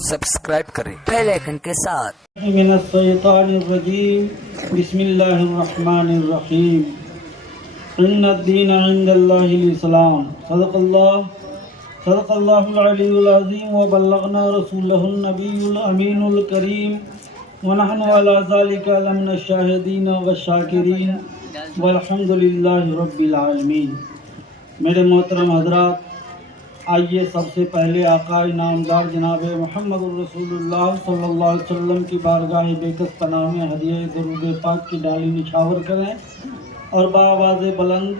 Subscribe کریں bell icon کے ساتھ۔ من الشیطان الرجیم بسم اللہ الرحمن الرحیم ان الدین عند اللہ الاسلام صدق اللہ العلی العظیم وبلغنا رسولہ النبی الامین الکریم ونحن علی ذلک لمن الشاہدین والشاکرین والحمد للہ رب العالمین۔ میرے محترم حضرات، آئیے سب سے پہلے آقا انعامدار جناب محمد الرسول اللہ صلی اللہ علیہ وسلم کی بارگاہ بیکس پناہ میں ہدیہ درود پاک کی ڈالی نچھاور کریں اور بآواز بلند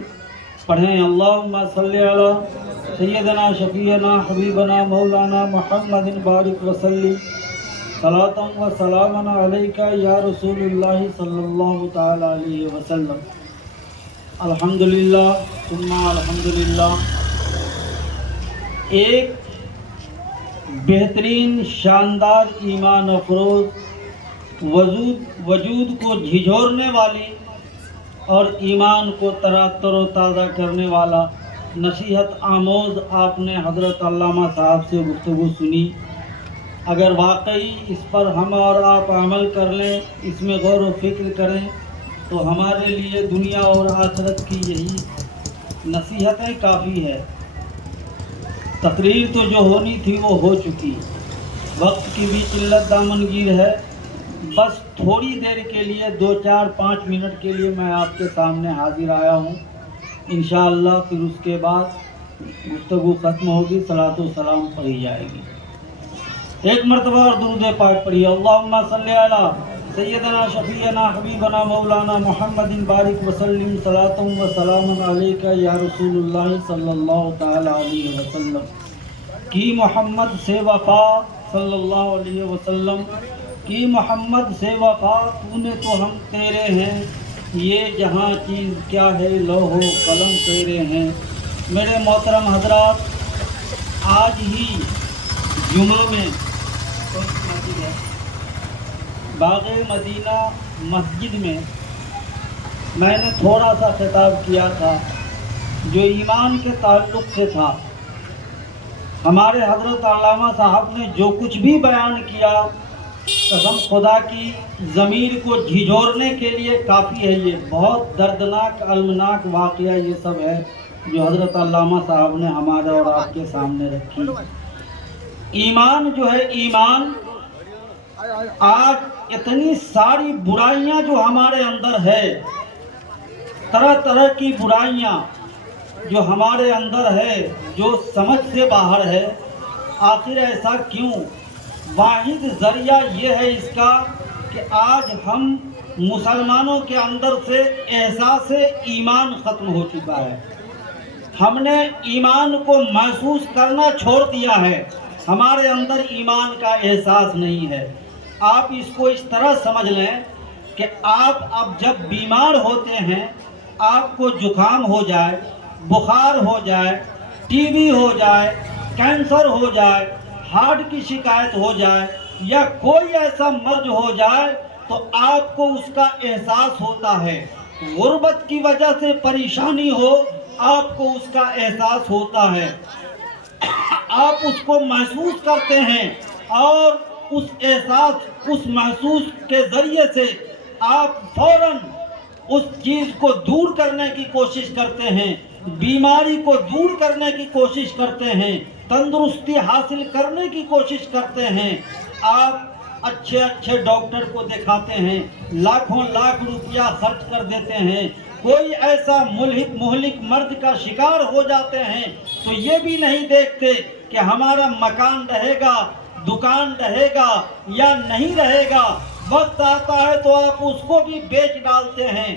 پڑھیں۔ اللہم صلی علی سیدنا شفیعنا حبیبنا مولانا محمد بارک وسلم صلاۃ و سلام علیک یا رسول اللہ صلی اللہ تعالی علیہ وسلم۔ الحمدللہ ثم الحمدللہ۔ ایک بہترین شاندار ایمان افروز وجود کو جھنجھوڑنے والی اور ایمان کو تر و تازہ کرنے والا نصیحت آموز آپ نے حضرت علامہ صاحب سے گفتگو سنی۔ اگر واقعی اس پر ہم اور آپ عمل کر لیں، اس میں غور و فکر کریں، تو ہمارے لیے دنیا اور آخرت کی یہی نصیحتیں کافی ہے۔ تقریر تو جو ہونی تھی وہ ہو چکی، وقت کی بھی قلت دامنگیر ہے۔ بس تھوڑی دیر کے لیے 2-4-5 منٹ کے لیے میں آپ کے سامنے حاضر آیا ہوں۔ انشاءاللہ پھر اس کے بعد گفتگو ختم ہوگی، صلاۃ و سلام پڑھی جائے گی۔ ایک مرتبہ اور درود پاک پڑھیے۔ اللہم صلی علی سیدنا شفیعنا حبیبنا مولانا محمد بارک وسلم صلاۃ و سلام علیک یا رسول اللہ صلی اللہ تعالی علیہ وسلم۔ کی محمد سے وفا صلی اللہ علیہ وسلم، کی محمد سے وفا، تو نے تو ہم تیرے ہیں، یہ جہاں چیز کیا ہے لوح و قلم تیرے ہیں۔ میرے محترم حضرات، آج ہی جمعہ میں باغ مدینہ مسجد میں میں نے تھوڑا سا خطاب کیا تھا جو ایمان کے تعلق سے تھا۔ ہمارے حضرت علامہ صاحب نے جو کچھ بھی بیان کیا، قسم خدا کی ضمیر کو جھنجھوڑنے کے لیے کافی ہے۔ یہ بہت دردناک المناک واقعہ یہ سب ہے جو حضرت علامہ صاحب نے ہمارے اور آپ کے سامنے رکھی۔ ایمان جو ہے، ایمان آج اتنی ساری برائیاں جو ہمارے اندر ہے، طرح طرح کی برائیاں جو ہمارے اندر ہے، جو سمجھ سے باہر ہے۔ آخر ایسا کیوں؟ واحد ذریعہ یہ ہے اس کا کہ آج ہم مسلمانوں کے اندر سے احساس ایمان ختم ہو چکا ہے۔ ہم نے ایمان کو محسوس کرنا چھوڑ دیا ہے، ہمارے اندر ایمان کا احساس نہیں ہے۔ آپ اس کو اس طرح سمجھ لیں کہ آپ اب جب بیمار ہوتے ہیں، آپ کو زکام ہو جائے، بخار ہو جائے، ٹی بی ہو جائے، کینسر ہو جائے، ہارٹ کی شکایت ہو جائے یا کوئی ایسا مرض ہو جائے تو آپ کو اس کا احساس ہوتا ہے۔ غربت کی وجہ سے پریشانی ہو، آپ کو اس کا احساس ہوتا ہے، آپ اس کو محسوس کرتے ہیں اور اس احساس، اس محسوس کے ذریعے سے آپ فوراً اس چیز کو دور کرنے کی کوشش کرتے ہیں، بیماری کو دور کرنے کی کوشش کرتے ہیں، تندرستی حاصل کرنے کی کوشش کرتے ہیں۔ آپ اچھے ڈاکٹر کو دکھاتے ہیں، لاکھوں لاکھ روپیہ خرچ کر دیتے ہیں، کوئی ایسا مہلک مرض کا شکار ہو جاتے ہیں تو یہ بھی نہیں دیکھتے کہ ہمارا مکان رہے گا، دکان رہے گا یا نہیں رہے گا۔ وقت آتا ہے تو آپ اس کو بھی بیچ ڈالتے ہیں،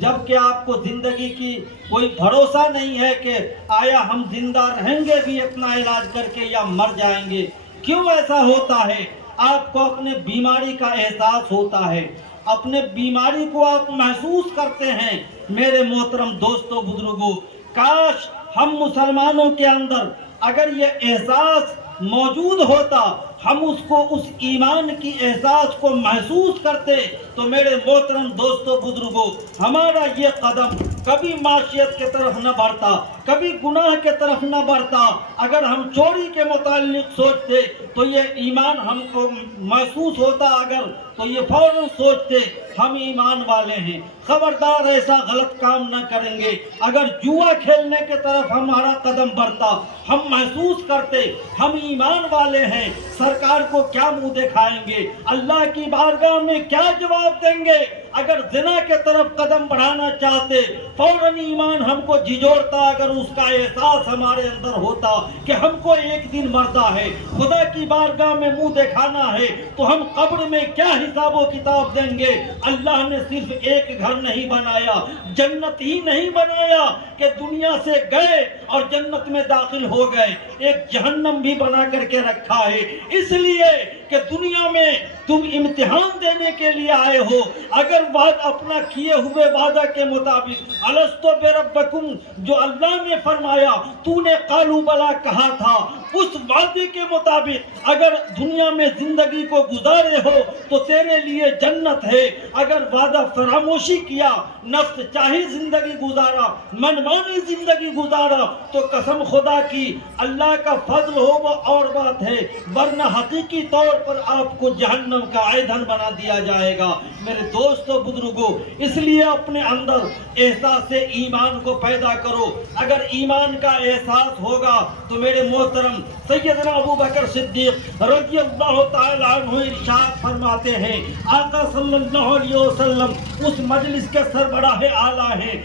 جبکہ آپ کو زندگی کی کوئی بھروسہ نہیں ہے کہ آیا ہم زندہ رہیں گے بھی اپنا علاج کر کے یا مر جائیں گے۔ کیوں ایسا ہوتا ہے؟ آپ کو اپنے بیماری کا احساس ہوتا ہے، اپنے بیماری کو آپ محسوس کرتے ہیں۔ میرے محترم دوستو بزرگوں، کاش ہم مسلمانوں کے اندر اگر یہ احساس موجود ہوتا، ہم اس کو اس ایمان کی احساس کو محسوس کرتے تو میرے محترم دوستو بزرگوں ہمارا یہ قدم کبھی معاشیت کی طرف نہ بڑھتا، کبھی گناہ کے طرف نہ بڑھتا۔ اگر ہم چوری کے متعلق سوچتے تو یہ ایمان ہم کو محسوس ہوتا، اگر تو یہ فوراً سوچتے ہم ایمان والے ہیں، خبردار ایسا غلط کام نہ کریں گے۔ اگر جوا کھیلنے کے طرف ہمارا قدم بڑھتا ہم محسوس کرتے ہم ایمان والے ہیں، سرکار کو کیا منہ دکھائیں گے، اللہ کی بارگاہ میں کیا جواب دیں گے۔ اگر زنا کے طرف قدم بڑھانا چاہتے فوراً ایمان ہم کو جھجھوڑتا، اگر اس کا احساس ہمارے اندر ہوتا کہ ہم کو ایک دن مرنا ہے، خدا کی بارگاہ میں منہ دکھانا ہے، تو ہم قبر میں کیا حساب و کتاب دیں گے۔ اللہ نے صرف ایک گھر نہیں بنایا، جنت ہی نہیں بنایا کہ دنیا سے گئے اور جنت میں داخل ہو گئے، ایک جہنم بھی بنا کر کے رکھا ہے، اس لیے کہ دنیا میں تم امتحان دینے کے لیے آئے ہو۔ اگر اپنا کیے ہوئے وعدہ کے مطابق الستو بربکم جو اللہ نے فرمایا تو نے قالوا بلا کہا تھا، اس وعدے کے مطابق اگر دنیا میں زندگی کو گزارے ہو تو تیرے لیے جنت ہے۔ اگر وعدہ فراموشی کیا، نفس چاہی زندگی گزارا، منمانی زندگی گزارا، تو قسم خدا کی اللہ کا فضل ہو وہ اور بات ہے، ورنہ حقیقی طور پر آپ کو جہنم کا ایندھن بنا دیا جائے گا۔ میرے دوستو بزرگوں، اس لیے اپنے اندر احساس ایمان کو پیدا کرو۔ اگر ایمان کا احساس ہوگا تو میرے محترم سیدنا ابو بکر صدیق رضی اللہ تعالی عنہ ارشاد فرماتے ہیں، آقا صلی اللہ علیہ وسلم اس مجلس کے سربراہ اعلیٰ ہیں،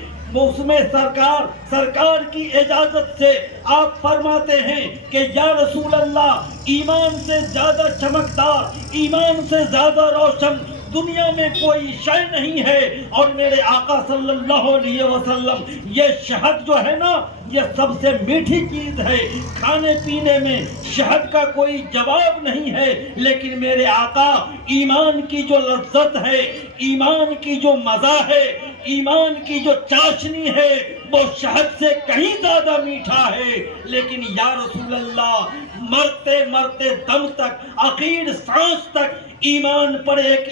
اس میں سرکار کی اجازت سے آپ فرماتے ہیں کہ یا رسول اللہ، ایمان سے زیادہ چمکدار، ایمان سے زیادہ روشن دنیا میں کوئی شے نہیں ہے، اور میرے آقا صلی اللہ علیہ وسلم یہ شہد جو ہے نا یہ سب سے میٹھی چیز ہے، کھانے پینے میں شہد کا کوئی جواب نہیں ہے، لیکن میرے آقا ایمان کی جو لذت ہے، ایمان کی جو مزہ ہے، ایمان کی جو چاشنی ہے وہ شہد سے کہیں زیادہ میٹھا ہے۔ لیکن یا رسول اللہ، مرتے مرتے دم تک، آخر سانس تک ایمان پر ایک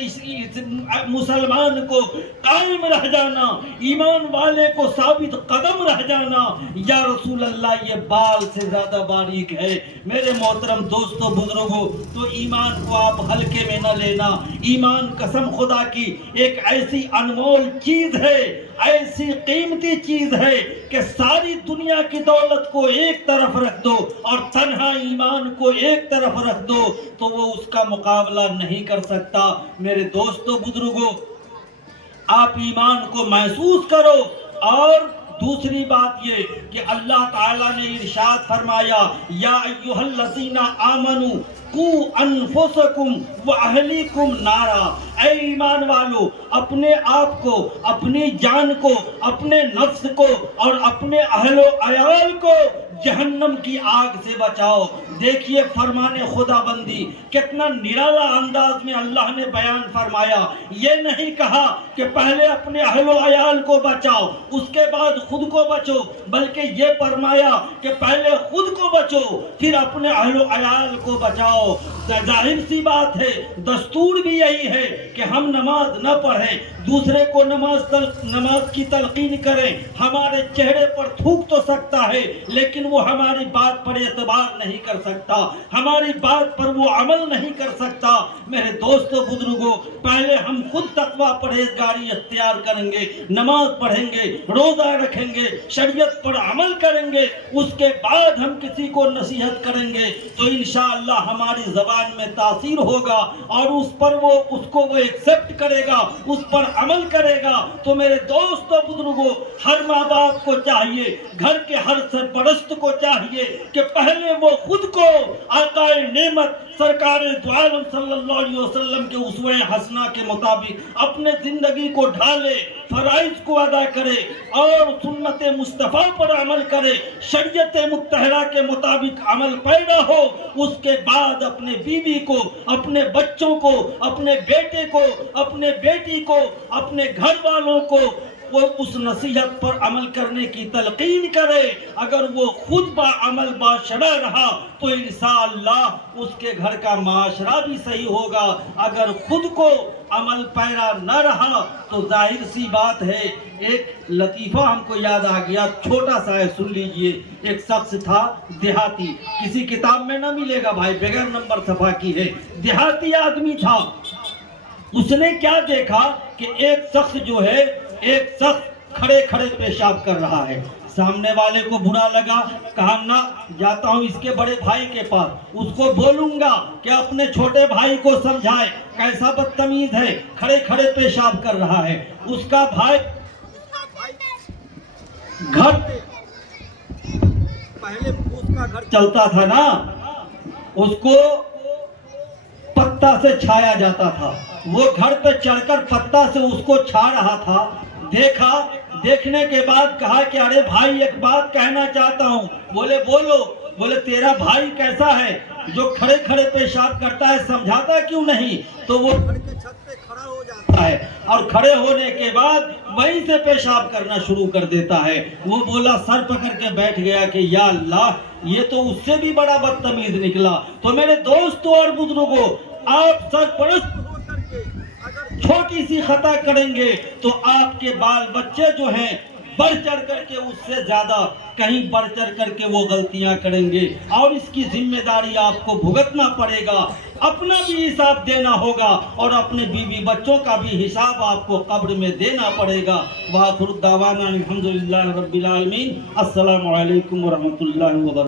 مسلمان کو قائم رہ جانا، ایمان والے کو ثابت قدم رہ جانا، یا رسول اللہ یہ بال سے زیادہ باریک ہے۔ میرے محترم دوستو بزرگوں، تو ایمان کو آپ ہلکے میں نہ لینا۔ ایمان قسم خدا کی ایک ایسی انمول چیز ہے، ایسی قیمتی چیز ہے کہ ساری دنیا کی دولت کو ایک طرف رکھ دو اور تنہا ایمان کو ایک طرف رکھ دو تو وہ اس کا مقابلہ نہیں کر سکتا۔ میرے دوستو بزرگوں، آپ ایمان کو محسوس کرو۔ اور دوسری بات یہ کہ اللہ تعالیٰ نے ارشاد فرمایا، یا ایھا الذین آمنوا قوا انفسکم واہلیکم نارا، اے ایمان والو، اپنے آپ کو، اپنی جان کو، اپنے نفس کو اور اپنے اہل و عیال کو جہنم کی آگ سے بچاؤ۔ دیکھیے فرمان خدا بندی کتنا نرالا انداز میں اللہ نے بیان فرمایا۔ یہ نہیں کہا کہ پہلے اپنے اہل و عیال کو بچاؤ اس کے بعد خود کو بچو، بلکہ یہ فرمایا کہ پہلے خود کو بچو پھر اپنے اہل و عیال کو بچاؤ۔ ظاہر سی بات ہے، دستور بھی یہی ہے کہ ہم نماز نہ پڑھیں، دوسرے کو نماز کی تلقین کریں۔ ہمارے چہرے پر تھوک تو سکتا ہے لیکن وہ ہماری بات پر اعتبار نہیں کر سکتا، ہماری بات پر وہ عمل نہیں کر سکتا۔ میرے دوستو بزرگوں، پہلے ہم خود تقویٰ پرہیزگاری اختیار کریں گے، نماز پڑھیں گے، روزہ رکھیں گے، شریعت پر عمل کریں گے، اس کے بعد ہم کسی کو نصیحت کریں گے تو انشاءاللہ ہماری زبان میں تاثیر ہوگا اور اس کو وہ ایکسپٹ کرے گا، اس پر عمل کرے گا۔ تو میرے دوستو بزرگوں، ہر ماں باپ کو چاہیے، گھر کے ہر سرپرست کو چاہیے کہ پہلے وہ خود کو آقا نعمت سرکار دو عالم صلی اللہ علیہ وسلم کے اسوہ حسنہ کے مطابق اپنے زندگی کو ڈھالے، فرائض کو ادا کرے اور سنت مصطفیٰ پر عمل کرے، شریعت مطہرہ کے مطابق عمل پیرا ہو۔ اس کے بعد اپنے بیوی کو، اپنے بچوں کو، اپنے بیٹے کو، اپنے بیٹی کو، اپنے گھر والوں کو وہ اس نصیحت پر عمل کرنے کی تلقین کرے. اگر وہ خود عمل باشرہ رہا تو انشاءاللہ اس کے گھر کا معاشرہ بھی صحیح ہوگا. اگر خود کو عمل پیرا نہ رہا تو ظاہر سی بات ہے. ایک لطیفہ ہم کو یاد آ گیا, چھوٹا سا ہے, سن لیجئے. ایک شخص تھا دیہاتی, کسی کتاب میں نہ ملے گا بھائی, بغیر نمبر صفحہ کی ہے. دیہاتی آدمی تھا. اس نے کیا دیکھا کہ ایک شخص جو ہے, ایک شخص کھڑے کھڑے پیشاب کر رہا ہے. سامنے والے کو برا لگا, کہا نہ, جاتا ہوں اس کے بڑے بھائی کے پاس, اس کو بولوں گا کہ اپنے چھوٹے بھائی کو سمجھائے, کیسا بدتمیز ہے, کھڑے کھڑے پیشاب کر رہا ہے. اس کا بھائی گھر, پہلے اس کا گھر چلتا تھا نا, اس کو پتا سے چھایا جاتا تھا. وہ گھر پہ چڑھ کر پتا سے اس کو چھا رہا تھا. دیکھا, دیکھنے کے بعد کہا کہ ارے بھائی ایک بات کہنا چاہتا ہوں. بولے بولو. بولے تیرا بھائی کیسا ہے جو کھڑے کھڑے پیشاب کرتا ہے, سمجھاتا کیوں نہیں؟ تو وہ گھر کے چھت پہ کھڑا ہو جاتا ہے اور کھڑے ہونے کے بعد وہیں سے پیشاب کرنا شروع کر دیتا ہے. وہ بولا, سر پکڑ کے بیٹھ گیا کہ یا اللہ, یہ تو اس سے بھی بڑا بدتمیز نکلا. تو میرے دوستوں اور بزرگوں, آپ سرپرست ہو کر کے اگر چھوٹی سی خطا کریں گے تو آپ کے بال بچے جو ہیں بڑھ چڑھ کر کے اس سے زیادہ کہیں بڑھ چڑھ کر کے وہ غلطیاں کریں گے, اور اس کی ذمہ داری آپ کو بھگتنا پڑے گا. اپنا بھی حساب دینا ہوگا اور اپنے بیوی بچوں کا بھی حساب آپ کو قبر میں دینا پڑے گا. وآخر دعوانا الحمدللہ رب العالمین. السلام علیکم ورحمۃ اللہ وبرکاتہ.